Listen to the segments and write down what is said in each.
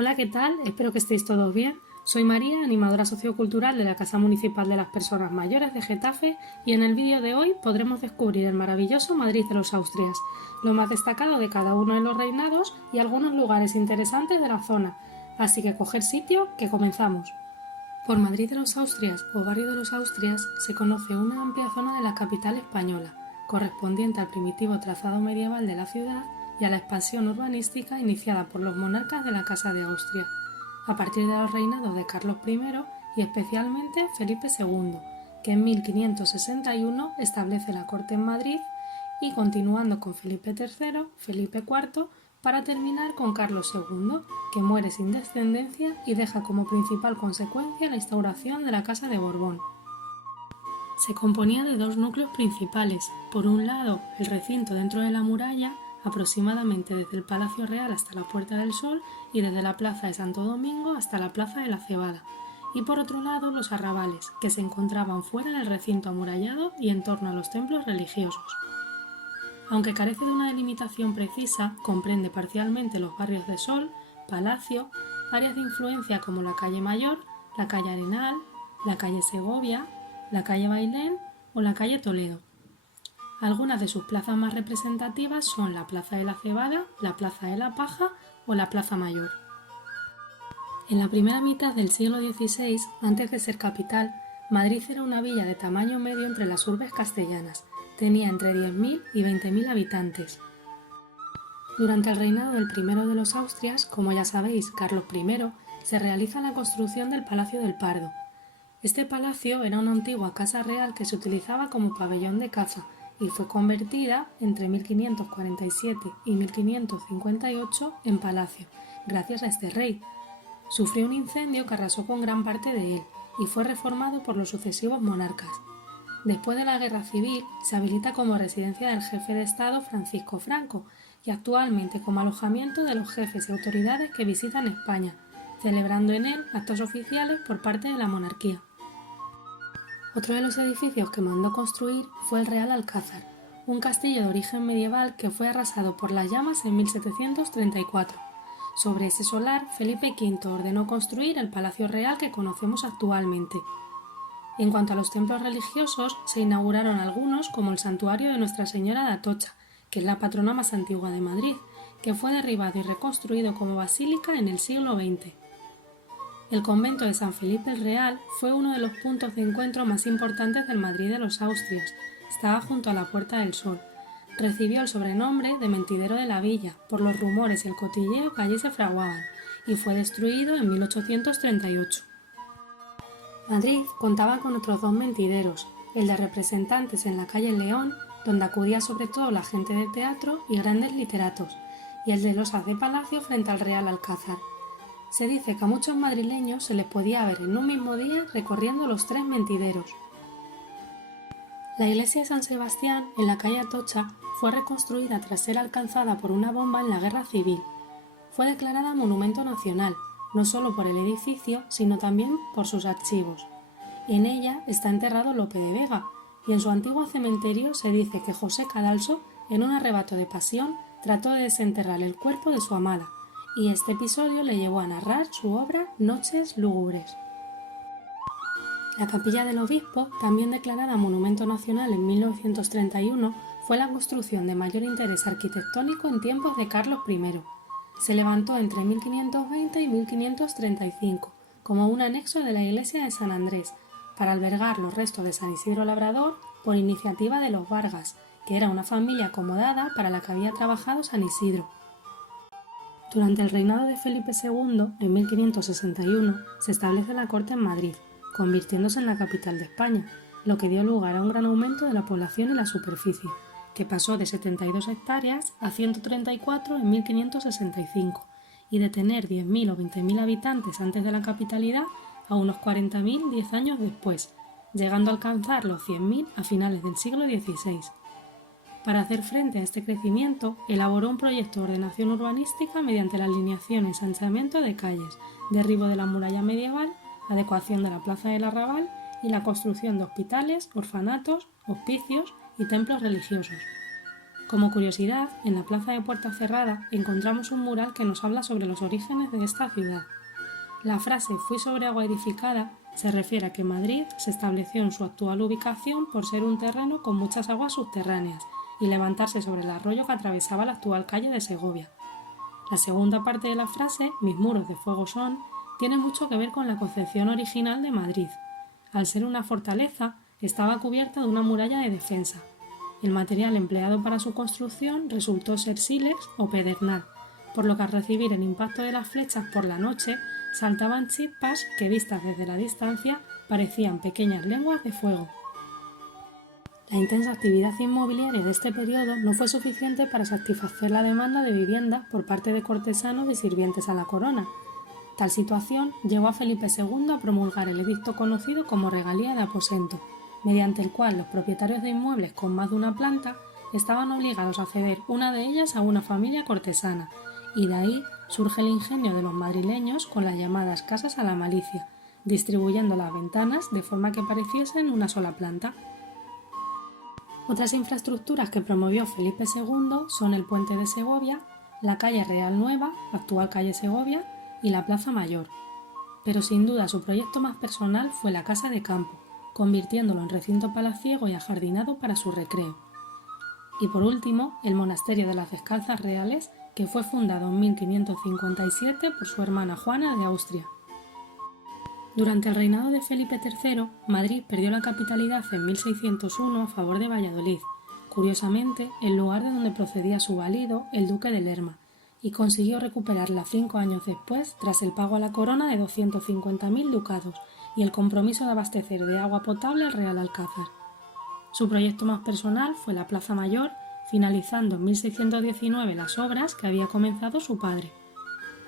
Hola, ¿qué tal? Espero que estéis todos bien. Soy María, animadora sociocultural de la Casa Municipal de las Personas Mayores de Getafe, y en el vídeo de hoy podremos descubrir el maravilloso Madrid de los Austrias, lo más destacado de cada uno de los reinados y algunos lugares interesantes de la zona. Así que coger sitio, que comenzamos. Por Madrid de los Austrias o Barrio de los Austrias se conoce una amplia zona de la capital española, correspondiente al primitivo trazado medieval de la ciudad y a la expansión urbanística iniciada por los monarcas de la Casa de Austria, a partir de los reinados de Carlos I y especialmente Felipe II, que en 1561 establece la corte en Madrid, y continuando con Felipe III, Felipe IV, para terminar con Carlos II, que muere sin descendencia y deja como principal consecuencia la instauración de la Casa de Borbón. Se componía de dos núcleos principales: por un lado el recinto dentro de la muralla, aproximadamente desde el Palacio Real hasta la Puerta del Sol y desde la Plaza de Santo Domingo hasta la Plaza de la Cebada, y por otro lado los arrabales, que se encontraban fuera del recinto amurallado y en torno a los templos religiosos. Aunque carece de una delimitación precisa, comprende parcialmente los barrios de Sol, Palacio, áreas de influencia como la calle Mayor, la calle Arenal, la calle Segovia, la calle Bailén o la calle Toledo. Algunas de sus plazas más representativas son la Plaza de la Cebada, la Plaza de la Paja o la Plaza Mayor. En la primera mitad del siglo XVI, antes de ser capital, Madrid era una villa de tamaño medio entre las urbes castellanas. Tenía entre 10.000 y 20.000 habitantes. Durante el reinado del primero de los Austrias, como ya sabéis, Carlos I, se realiza la construcción del Palacio del Pardo. Este palacio era una antigua casa real que se utilizaba como pabellón de caza y fue convertida entre 1547 y 1558 en palacio, gracias a este rey. Sufrió un incendio que arrasó con gran parte de él y fue reformado por los sucesivos monarcas. Después de la Guerra Civil, se habilita como residencia del jefe de Estado Francisco Franco y actualmente como alojamiento de los jefes y autoridades que visitan España, celebrando en él actos oficiales por parte de la monarquía. Otro de los edificios que mandó construir fue el Real Alcázar, un castillo de origen medieval que fue arrasado por las llamas en 1734. Sobre ese solar, Felipe V ordenó construir el Palacio Real que conocemos actualmente. En cuanto a los templos religiosos, se inauguraron algunos, como el Santuario de Nuestra Señora de Atocha, que es la patrona más antigua de Madrid, que fue derribado y reconstruido como basílica en el siglo XX. El convento de San Felipe el Real fue uno de los puntos de encuentro más importantes del Madrid de los Austrias. Estaba junto a la Puerta del Sol. Recibió el sobrenombre de Mentidero de la Villa por los rumores y el cotilleo que allí se fraguaban, y fue destruido en 1838. Madrid contaba con otros dos mentideros: el de representantes en la calle León, donde acudía sobre todo la gente de teatro y grandes literatos, y el de losas de palacio frente al Real Alcázar. Se dice que a muchos madrileños se les podía ver en un mismo día recorriendo los tres mentideros. La iglesia de San Sebastián, en la calle Atocha, fue reconstruida tras ser alcanzada por una bomba en la Guerra Civil. Fue declarada Monumento Nacional, no solo por el edificio, sino también por sus archivos. En ella está enterrado Lope de Vega, y en su antiguo cementerio se dice que José Cadalso, en un arrebato de pasión, trató de desenterrar el cuerpo de su amada, y este episodio le llevó a narrar su obra Noches lúgubres. La Capilla del Obispo, también declarada Monumento Nacional en 1931, fue la construcción de mayor interés arquitectónico en tiempos de Carlos I. Se levantó entre 1520 y 1535 como un anexo de la iglesia de San Andrés, para albergar los restos de San Isidro Labrador por iniciativa de los Vargas, que era una familia acomodada para la que había trabajado San Isidro. Durante el reinado de Felipe II, en 1561, se establece la corte en Madrid, convirtiéndose en la capital de España, lo que dio lugar a un gran aumento de la población y la superficie, que pasó de 72 hectáreas a 134 en 1565, y de tener 10.000 o 20.000 habitantes antes de la capitalidad a unos 40.000 10 años después, llegando a alcanzar los 100.000 a finales del siglo XVI. Para hacer frente a este crecimiento, elaboró un proyecto de ordenación urbanística mediante la alineación y ensanchamiento de calles, derribo de la muralla medieval, adecuación de la plaza del Arrabal y la construcción de hospitales, orfanatos, hospicios y templos religiosos. Como curiosidad, en la plaza de Puerta Cerrada encontramos un mural que nos habla sobre los orígenes de esta ciudad. La frase «fui sobre agua edificada» se refiere a que Madrid se estableció en su actual ubicación por ser un terreno con muchas aguas subterráneas y levantarse sobre el arroyo que atravesaba la actual calle de Segovia. La segunda parte de la frase, «mis muros de fuego son», tiene mucho que ver con la concepción original de Madrid. Al ser una fortaleza, estaba cubierta de una muralla de defensa. El material empleado para su construcción resultó ser sílex o pedernal, por lo que al recibir el impacto de las flechas por la noche, saltaban chispas que vistas desde la distancia parecían pequeñas lenguas de fuego. La intensa actividad inmobiliaria de este periodo no fue suficiente para satisfacer la demanda de viviendas por parte de cortesanos y sirvientes a la corona. Tal situación llevó a Felipe II a promulgar el edicto conocido como Regalía de Aposento, mediante el cual los propietarios de inmuebles con más de una planta estaban obligados a ceder una de ellas a una familia cortesana, y de ahí surge el ingenio de los madrileños con las llamadas casas a la malicia, distribuyendo las ventanas de forma que pareciesen una sola planta. Otras infraestructuras que promovió Felipe II son el Puente de Segovia, la calle Real Nueva, actual calle Segovia, y la Plaza Mayor. Pero sin duda su proyecto más personal fue la Casa de Campo, convirtiéndolo en recinto palaciego y ajardinado para su recreo. Y por último, el Monasterio de las Descalzas Reales, que fue fundado en 1557 por su hermana Juana de Austria. Durante el reinado de Felipe III, Madrid perdió la capitalidad en 1601 a favor de Valladolid, curiosamente el lugar de donde procedía su valido, el duque de Lerma, y consiguió recuperarla 5 años después tras el pago a la corona de 250.000 ducados y el compromiso de abastecer de agua potable al Real Alcázar. Su proyecto más personal fue la Plaza Mayor, finalizando en 1619 las obras que había comenzado su padre.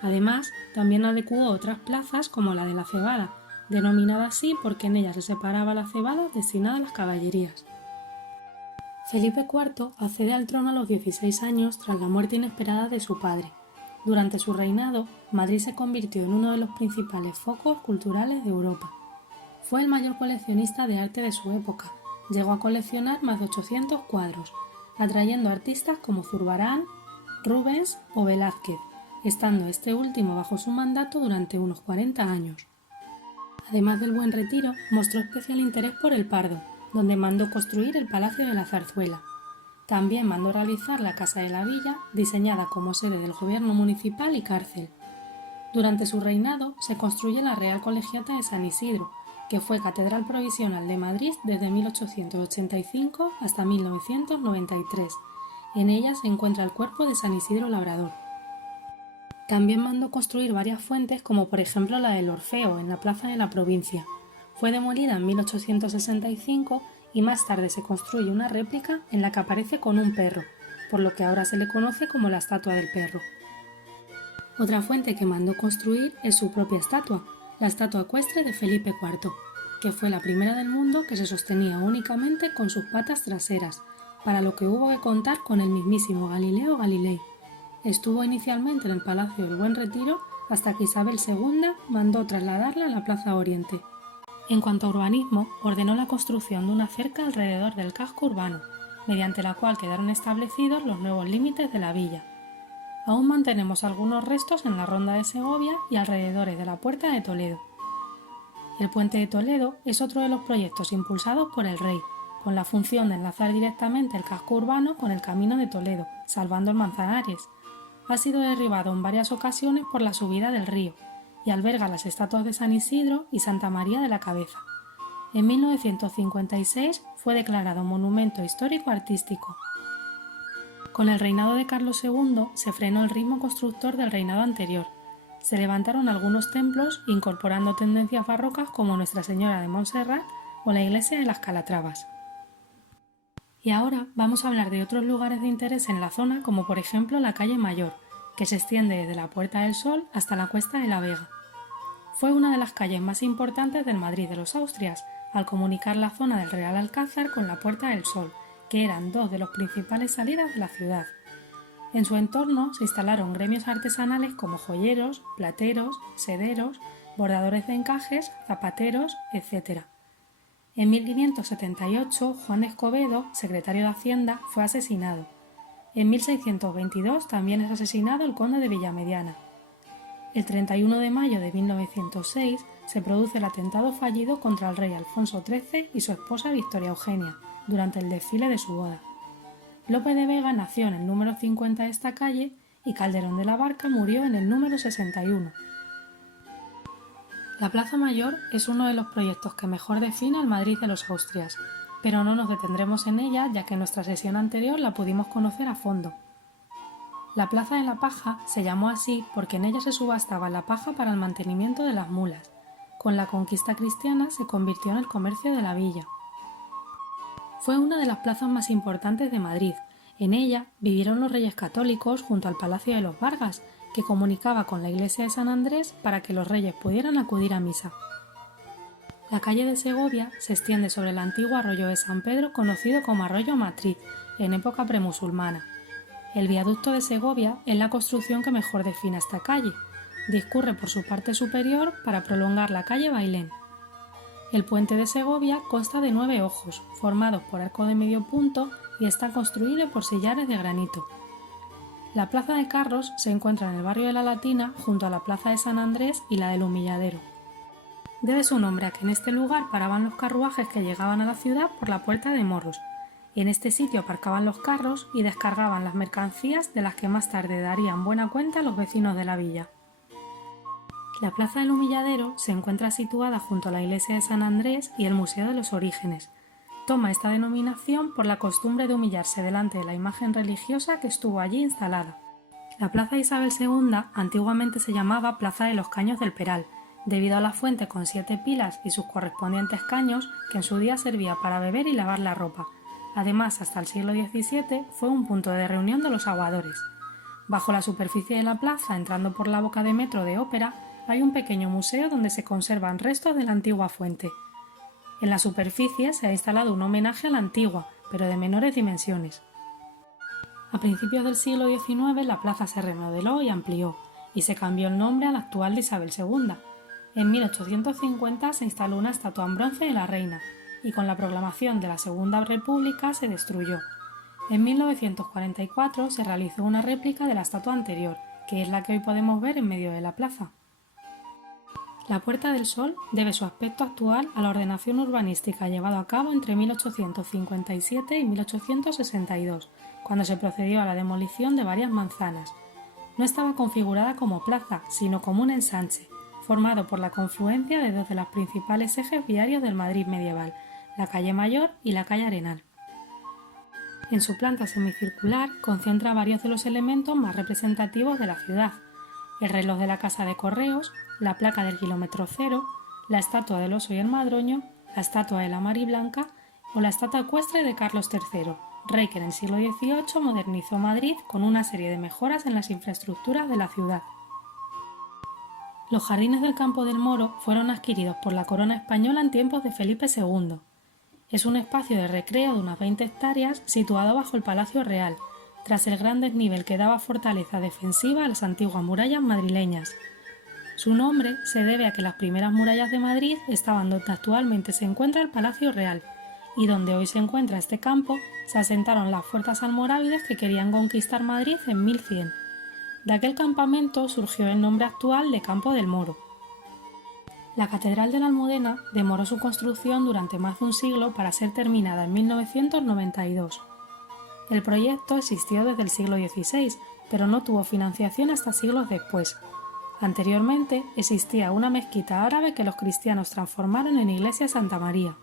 Además, también adecuó otras plazas como la de la Cebada, denominada así porque en ella se separaba la cebada destinada a las caballerías. Felipe IV accede al trono a los 16 años tras la muerte inesperada de su padre. Durante su reinado, Madrid se convirtió en uno de los principales focos culturales de Europa. Fue el mayor coleccionista de arte de su época, llegó a coleccionar más de 800 cuadros, atrayendo artistas como Zurbarán, Rubens o Velázquez, estando este último bajo su mandato durante unos 40 años. Además del Buen Retiro, mostró especial interés por el Pardo, donde mandó construir el Palacio de la Zarzuela. También mandó realizar la Casa de la Villa, diseñada como sede del gobierno municipal y cárcel. Durante su reinado se construye la Real Colegiata de San Isidro, que fue catedral provisional de Madrid desde 1885 hasta 1993. En ella se encuentra el cuerpo de San Isidro Labrador. También mandó construir varias fuentes como por ejemplo la del Orfeo en la Plaza de la Provincia. Fue demolida en 1865 y más tarde se construye una réplica en la que aparece con un perro, por lo que ahora se le conoce como la estatua del perro. Otra fuente que mandó construir es su propia estatua, la estatua ecuestre de Felipe IV, que fue la primera del mundo que se sostenía únicamente con sus patas traseras, para lo que hubo que contar con el mismísimo Galileo Galilei. Estuvo inicialmente en el Palacio del Buen Retiro hasta que Isabel II mandó trasladarla a la Plaza Oriente. En cuanto a urbanismo, ordenó la construcción de una cerca alrededor del casco urbano, mediante la cual quedaron establecidos los nuevos límites de la villa. Aún mantenemos algunos restos en la Ronda de Segovia y alrededores de la Puerta de Toledo. El Puente de Toledo es otro de los proyectos impulsados por el rey, con la función de enlazar directamente el casco urbano con el Camino de Toledo, salvando el Manzanares. Ha sido derribado en varias ocasiones por la subida del río y alberga las estatuas de San Isidro y Santa María de la Cabeza. En 1956 fue declarado Monumento Histórico Artístico. Con el reinado de Carlos II se frenó el ritmo constructor del reinado anterior. Se levantaron algunos templos incorporando tendencias barrocas como Nuestra Señora de Montserrat o la iglesia de las Calatravas. Y ahora vamos a hablar de otros lugares de interés en la zona como por ejemplo la calle Mayor, que se extiende desde la Puerta del Sol hasta la Cuesta de la Vega. Fue una de las calles más importantes del Madrid de los Austrias, al comunicar la zona del Real Alcázar con la Puerta del Sol, que eran dos de las principales salidas de la ciudad. En su entorno se instalaron gremios artesanales como joyeros, plateros, sederos, bordadores de encajes, zapateros, etc. En 1578, Juan de Escobedo, secretario de Hacienda, fue asesinado. En 1622 también es asesinado el conde de Villamediana. El 31 de mayo de 1906 se produce el atentado fallido contra el rey Alfonso XIII y su esposa Victoria Eugenia, durante el desfile de su boda. Lope de Vega nació en el número 50 de esta calle y Calderón de la Barca murió en el número 61. La Plaza Mayor es uno de los proyectos que mejor define al Madrid de los Austrias, pero no nos detendremos en ella ya que en nuestra sesión anterior la pudimos conocer a fondo. La Plaza de la Paja se llamó así porque en ella se subastaba la paja para el mantenimiento de las mulas. Con la conquista cristiana se convirtió en el comercio de la villa. Fue una de las plazas más importantes de Madrid. En ella vivieron los reyes católicos junto al Palacio de los Vargas, que comunicaba con la iglesia de San Andrés para que los reyes pudieran acudir a misa. La calle de Segovia se extiende sobre el antiguo arroyo de San Pedro conocido como Arroyo Matriz, en época premusulmana. El viaducto de Segovia es la construcción que mejor define esta calle. Discurre por su parte superior para prolongar la calle Bailén. El puente de Segovia consta de 9 ojos, formados por arco de medio punto y está construido por sillares de granito. La Plaza de Carros se encuentra en el barrio de la Latina junto a la Plaza de San Andrés y la del Humilladero. Debe su nombre a que en este lugar paraban los carruajes que llegaban a la ciudad por la Puerta de Morros. En este sitio aparcaban los carros y descargaban las mercancías de las que más tarde darían buena cuenta los vecinos de la villa. La Plaza del Humilladero se encuentra situada junto a la iglesia de San Andrés y el Museo de los Orígenes. Toma esta denominación por la costumbre de humillarse delante de la imagen religiosa que estuvo allí instalada. La Plaza Isabel II antiguamente se llamaba Plaza de los Caños del Peral, debido a la fuente con 7 pilas y sus correspondientes caños que en su día servía para beber y lavar la ropa. Además, hasta el siglo XVII fue un punto de reunión de los aguadores. Bajo la superficie de la plaza, entrando por la boca de metro de Ópera, hay un pequeño museo donde se conservan restos de la antigua fuente. En la superficie se ha instalado un homenaje a la antigua, pero de menores dimensiones. A principios del siglo XIX la plaza se remodeló y amplió, y se cambió el nombre al actual de Isabel II. En 1850 se instaló una estatua en bronce de la reina, y con la proclamación de la Segunda República se destruyó. En 1944 se realizó una réplica de la estatua anterior, que es la que hoy podemos ver en medio de la plaza. La Puerta del Sol debe su aspecto actual a la ordenación urbanística llevada a cabo entre 1857 y 1862, cuando se procedió a la demolición de varias manzanas. No estaba configurada como plaza, sino como un ensanche, formado por la confluencia de 2 de los principales ejes viarios del Madrid medieval, la calle Mayor y la calle Arenal. En su planta semicircular concentra varios de los elementos más representativos de la ciudad: el reloj de la Casa de Correos, la placa del kilómetro cero, la estatua del oso y el madroño, la estatua de la Mar y Blanca o la estatua ecuestre de Carlos III, rey que en el siglo XVIII modernizó Madrid con una serie de mejoras en las infraestructuras de la ciudad. Los jardines del Campo del Moro fueron adquiridos por la corona española en tiempos de Felipe II. Es un espacio de recreo de unas 20 hectáreas situado bajo el Palacio Real, tras el gran desnivel que daba fortaleza defensiva a las antiguas murallas madrileñas. Su nombre se debe a que las primeras murallas de Madrid estaban donde actualmente se encuentra el Palacio Real, y donde hoy se encuentra este campo se asentaron las fuerzas almorávides que querían conquistar Madrid en 1100. De aquel campamento surgió el nombre actual de Campo del Moro. La Catedral de la Almudena demoró su construcción durante más de un siglo para ser terminada en 1992. El proyecto existió desde el siglo XVI, pero no tuvo financiación hasta siglos después. Anteriormente existía una mezquita árabe que los cristianos transformaron en iglesia Santa María.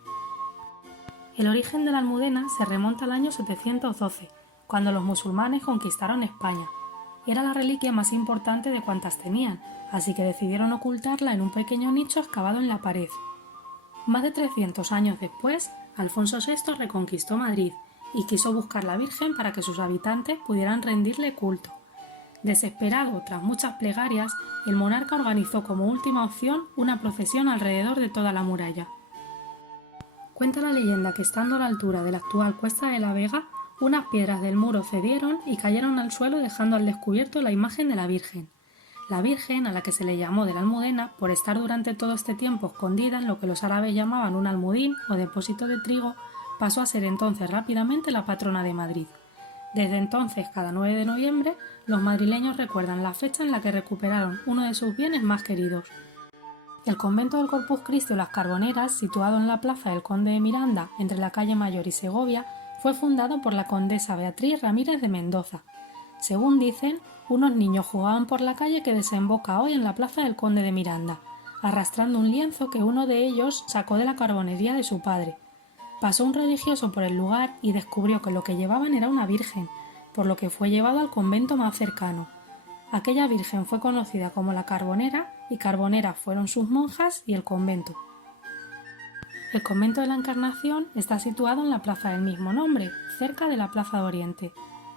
El origen de la Almudena se remonta al año 712, cuando los musulmanes conquistaron España. Era la reliquia más importante de cuantas tenían, así que decidieron ocultarla en un pequeño nicho excavado en la pared. Más de 300 años después, Alfonso VI reconquistó Madrid y quiso buscar la Virgen para que sus habitantes pudieran rendirle culto. Desesperado tras muchas plegarias, el monarca organizó como última opción una procesión alrededor de toda la muralla. Cuenta la leyenda que estando a la altura de la actual Cuesta de la Vega, unas piedras del muro cedieron y cayeron al suelo dejando al descubierto la imagen de la Virgen. La Virgen, a la que se le llamó de la Almudena por estar durante todo este tiempo escondida en lo que los árabes llamaban un almudín o depósito de trigo, pasó a ser entonces rápidamente la patrona de Madrid. Desde entonces, cada 9 de noviembre, los madrileños recuerdan la fecha en la que recuperaron uno de sus bienes más queridos. El convento del Corpus Christi o las Carboneras, situado en la plaza del Conde de Miranda, entre la calle Mayor y Segovia, fue fundado por la condesa Beatriz Ramírez de Mendoza. Según dicen, unos niños jugaban por la calle que desemboca hoy en la plaza del Conde de Miranda, arrastrando un lienzo que uno de ellos sacó de la carbonería de su padre. Pasó un religioso por el lugar y descubrió que lo que llevaban era una virgen, por lo que fue llevado al convento más cercano. Aquella virgen fue conocida como la Carbonera y Carboneras fueron sus monjas y el convento. El convento de la Encarnación está situado en la plaza del mismo nombre, cerca de la Plaza de Oriente.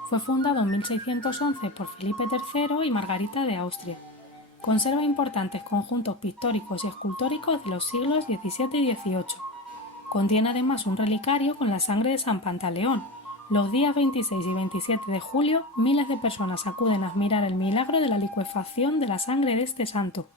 Fue fundado en 1611 por Felipe III y Margarita de Austria. Conserva importantes conjuntos pictóricos y escultóricos de los siglos XVII y XVIII. Contiene además un relicario con la sangre de San Pantaleón. Los días 26 y 27 de julio, miles de personas acuden a admirar el milagro de la licuefacción de la sangre de este santo.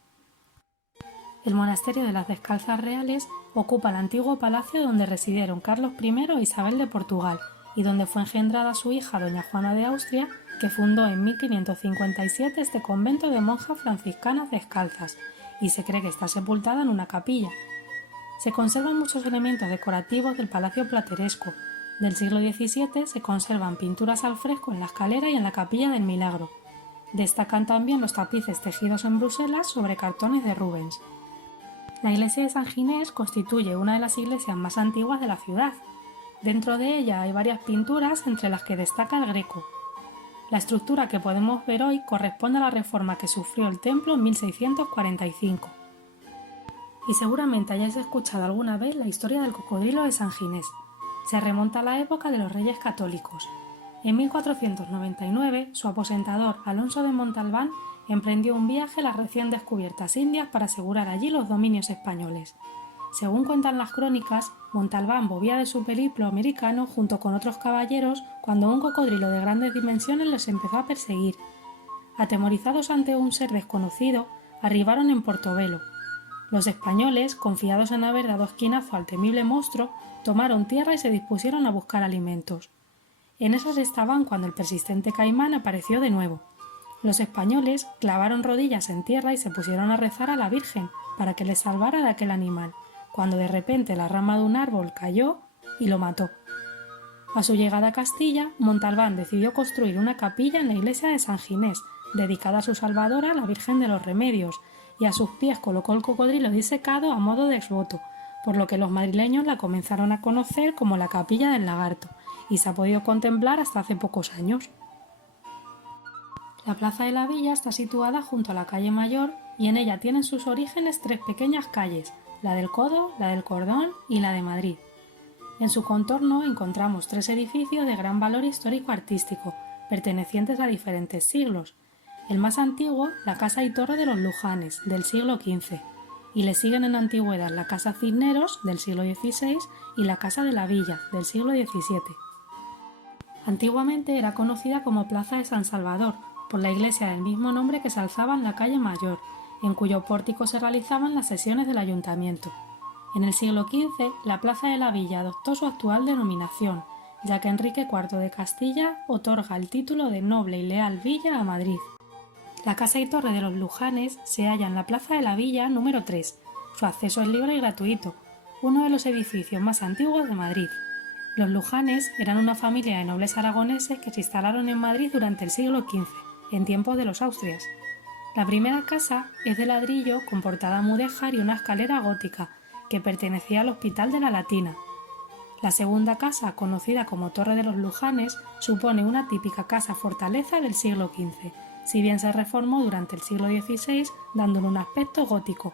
El monasterio de las Descalzas Reales ocupa el antiguo palacio donde residieron Carlos I e Isabel de Portugal y donde fue engendrada su hija doña Juana de Austria, que fundó en 1557 este convento de monjas franciscanas descalzas, y se cree que está sepultada en una capilla. Se conservan muchos elementos decorativos del Palacio Plateresco. Del siglo XVII se conservan pinturas al fresco en la escalera y en la capilla del Milagro. Destacan también los tapices tejidos en Bruselas sobre cartones de Rubens. La iglesia de San Ginés constituye una de las iglesias más antiguas de la ciudad. Dentro de ella hay varias pinturas entre las que destaca el Greco. La estructura que podemos ver hoy corresponde a la reforma que sufrió el templo en 1645. Y seguramente hayáis escuchado alguna vez la historia del cocodrilo de San Ginés. Se remonta a la época de los Reyes Católicos. En 1499, su aposentador Alonso de Montalbán emprendió un viaje a las recién descubiertas Indias para asegurar allí los dominios españoles. Según cuentan las crónicas, Montalbán volvía de su periplo americano junto con otros caballeros cuando un cocodrilo de grandes dimensiones los empezó a perseguir. Atemorizados ante un ser desconocido, arribaron en Portobelo. Los españoles, confiados en haber dado esquinazo al temible monstruo, tomaron tierra y se dispusieron a buscar alimentos. En esas estaban cuando el persistente caimán apareció de nuevo. Los españoles clavaron rodillas en tierra y se pusieron a rezar a la Virgen para que les salvara de aquel animal, cuando de repente la rama de un árbol cayó y lo mató. A su llegada a Castilla, Montalbán decidió construir una capilla en la iglesia de San Ginés, dedicada a su salvadora, la Virgen de los Remedios, y a sus pies colocó el cocodrilo disecado a modo de exvoto, por lo que los madrileños la comenzaron a conocer como la Capilla del Lagarto, y se ha podido contemplar hasta hace pocos años. La plaza de la Villa está situada junto a la calle Mayor y en ella tienen sus orígenes tres pequeñas calles, la del Codo, la del Cordón y la de Madrid. En su contorno encontramos tres edificios de gran valor histórico-artístico, pertenecientes a diferentes siglos. El más antiguo, la Casa y Torre de los Lujanes, del siglo XV, y le siguen en antigüedad la Casa Cisneros, del siglo XVI, y la Casa de la Villa, del siglo XVII. Antiguamente era conocida como Plaza de San Salvador, por la iglesia del mismo nombre que se alzaba en la calle Mayor, en cuyo pórtico se realizaban las sesiones del ayuntamiento. En el siglo XV, la Plaza de la Villa adoptó su actual denominación, ya que Enrique IV de Castilla otorga el título de noble y leal villa a Madrid. La Casa y Torre de los Lujanes se halla en la Plaza de la Villa número 3. Su acceso es libre y gratuito, uno de los edificios más antiguos de Madrid. Los Lujanes eran una familia de nobles aragoneses que se instalaron en Madrid durante el siglo XV, en tiempos de los Austrias. La primera casa es de ladrillo con portada mudéjar y una escalera gótica, que pertenecía al Hospital de la Latina. La segunda casa, conocida como Torre de los Lujanes, supone una típica casa-fortaleza del siglo XV, si bien se reformó durante el siglo XVI dándole un aspecto gótico.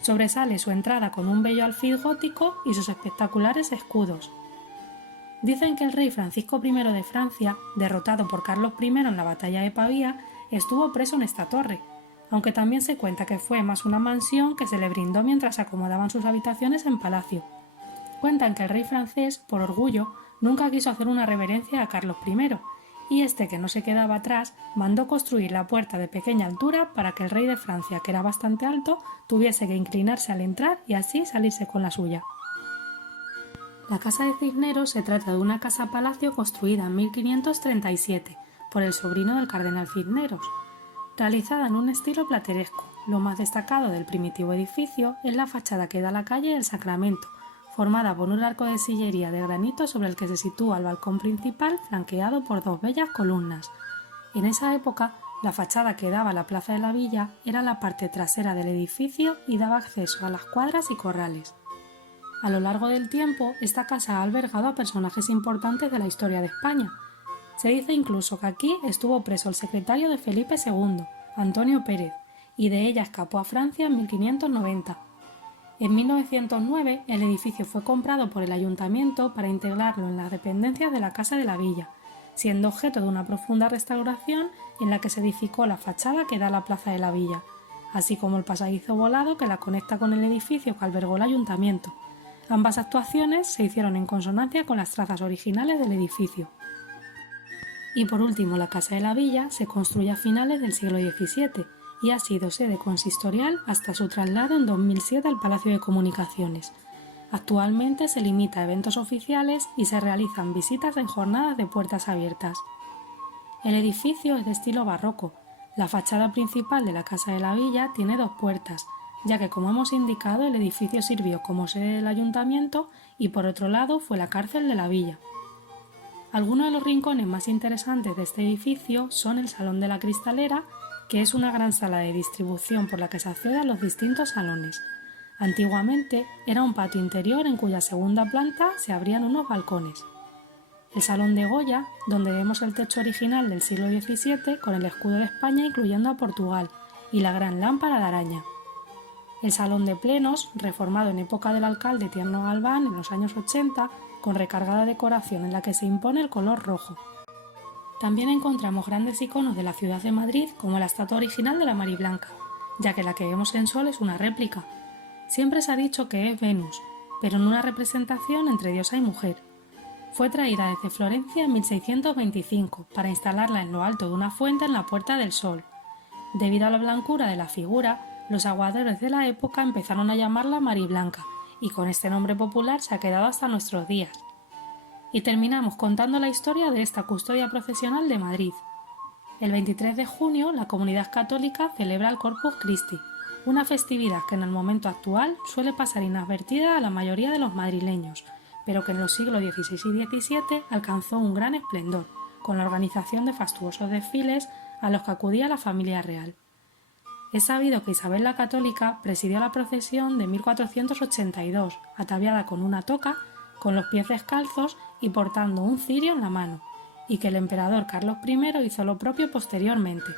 Sobresale su entrada con un bello alfiz gótico y sus espectaculares escudos. Dicen que el rey Francisco I de Francia, derrotado por Carlos I en la batalla de Pavía, estuvo preso en esta torre, aunque también se cuenta que fue más una mansión que se le brindó mientras acomodaban sus habitaciones en palacio. Cuentan que el rey francés, por orgullo, nunca quiso hacer una reverencia a Carlos I, y este, que no se quedaba atrás, mandó construir la puerta de pequeña altura para que el rey de Francia, que era bastante alto, tuviese que inclinarse al entrar y así salirse con la suya. La Casa de Cisneros se trata de una casa-palacio construida en 1537 por el sobrino del cardenal Cisneros, realizada en un estilo plateresco. Lo más destacado del primitivo edificio es la fachada que da a la calle del Sacramento, formada por un arco de sillería de granito sobre el que se sitúa el balcón principal, flanqueado por dos bellas columnas. En esa época, la fachada que daba a la plaza de la villa era la parte trasera del edificio y daba acceso a las cuadras y corrales. A lo largo del tiempo, esta casa ha albergado a personajes importantes de la historia de España. Se dice incluso que aquí estuvo preso el secretario de Felipe II, Antonio Pérez, y de ella escapó a Francia en 1590. En 1909, el edificio fue comprado por el ayuntamiento para integrarlo en las dependencias de la Casa de la Villa, siendo objeto de una profunda restauración en la que se edificó la fachada que da a la plaza de la villa, así como el pasadizo volado que la conecta con el edificio que albergó el ayuntamiento. Ambas actuaciones se hicieron en consonancia con las trazas originales del edificio. Y por último, la Casa de la Villa se construye a finales del siglo XVII y ha sido sede consistorial hasta su traslado en 2007 al Palacio de Comunicaciones. Actualmente se limita a eventos oficiales y se realizan visitas en jornadas de puertas abiertas. El edificio es de estilo barroco. La fachada principal de la Casa de la Villa tiene dos puertas, ya que, como hemos indicado, el edificio sirvió como sede del ayuntamiento y por otro lado fue la cárcel de la villa. Algunos de los rincones más interesantes de este edificio son el Salón de la Cristalera, que es una gran sala de distribución por la que se accede a los distintos salones. Antiguamente era un patio interior en cuya segunda planta se abrían unos balcones. El Salón de Goya, donde vemos el techo original del siglo XVII con el escudo de España incluyendo a Portugal y la gran lámpara de araña. El Salón de Plenos, reformado en época del alcalde Tierno Galván en los años 80, con recargada decoración en la que se impone el color rojo. También encontramos grandes iconos de la ciudad de Madrid, como la estatua original de la Mariblanca, ya que la que vemos en Sol es una réplica. Siempre se ha dicho que es Venus, pero en una representación entre diosa y mujer. Fue traída desde Florencia en 1625 para instalarla en lo alto de una fuente en la Puerta del Sol. Debido a la blancura de la figura, los aguadores de la época empezaron a llamarla Mariblanca, y con este nombre popular se ha quedado hasta nuestros días. Y terminamos contando la historia de esta custodia procesional de Madrid. El 23 de junio, la comunidad católica celebra el Corpus Christi, una festividad que en el momento actual suele pasar inadvertida a la mayoría de los madrileños, pero que en los siglos XVI y XVII alcanzó un gran esplendor, con la organización de fastuosos desfiles a los que acudía la familia real. Es sabido que Isabel la Católica presidió la procesión de 1482, ataviada con una toca, con los pies descalzos y portando un cirio en la mano, y que el emperador Carlos I hizo lo propio posteriormente.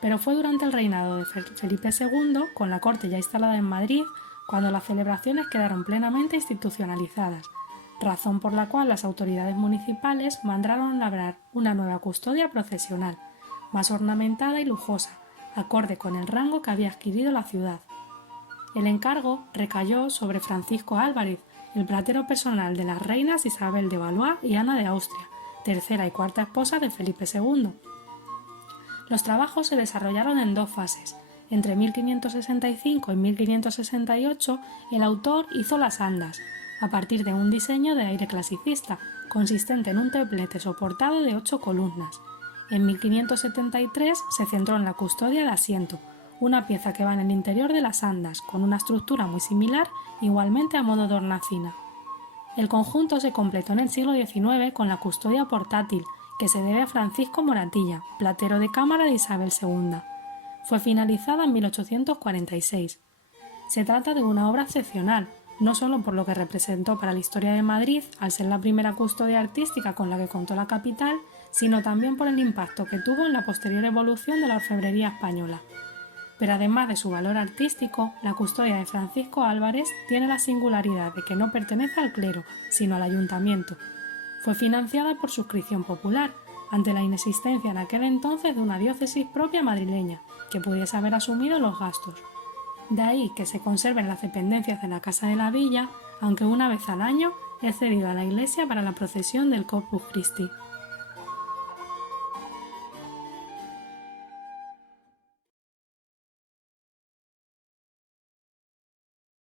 Pero fue durante el reinado de Felipe II, con la corte ya instalada en Madrid, cuando las celebraciones quedaron plenamente institucionalizadas, razón por la cual las autoridades municipales mandaron labrar una nueva custodia procesional, más ornamentada y lujosa, acorde con el rango que había adquirido la ciudad. El encargo recayó sobre Francisco Álvarez, el platero personal de las reinas Isabel de Valois y Ana de Austria, tercera y cuarta esposa de Felipe II. Los trabajos se desarrollaron en dos fases. Entre 1565 y 1568, el autor hizo las andas, a partir de un diseño de aire clasicista, consistente en un templete soportado de 8 columnas. En 1573 se centró en la custodia de asiento, una pieza que va en el interior de las andas, con una estructura muy similar, igualmente a modo de hornacina. El conjunto se completó en el siglo XIX con la custodia portátil, que se debe a Francisco Moratilla, platero de cámara de Isabel II. Fue finalizada en 1846. Se trata de una obra excepcional, no solo por lo que representó para la historia de Madrid al ser la primera custodia artística con la que contó la capital, sino también por el impacto que tuvo en la posterior evolución de la orfebrería española. Pero además de su valor artístico, la custodia de Francisco Álvarez tiene la singularidad de que no pertenece al clero, sino al ayuntamiento. Fue financiada por suscripción popular, ante la inexistencia en aquel entonces de una diócesis propia madrileña, que pudiese haber asumido los gastos. De ahí que se conserven las dependencias de la Casa de la Villa, aunque una vez al año es cedido a la iglesia para la procesión del Corpus Christi.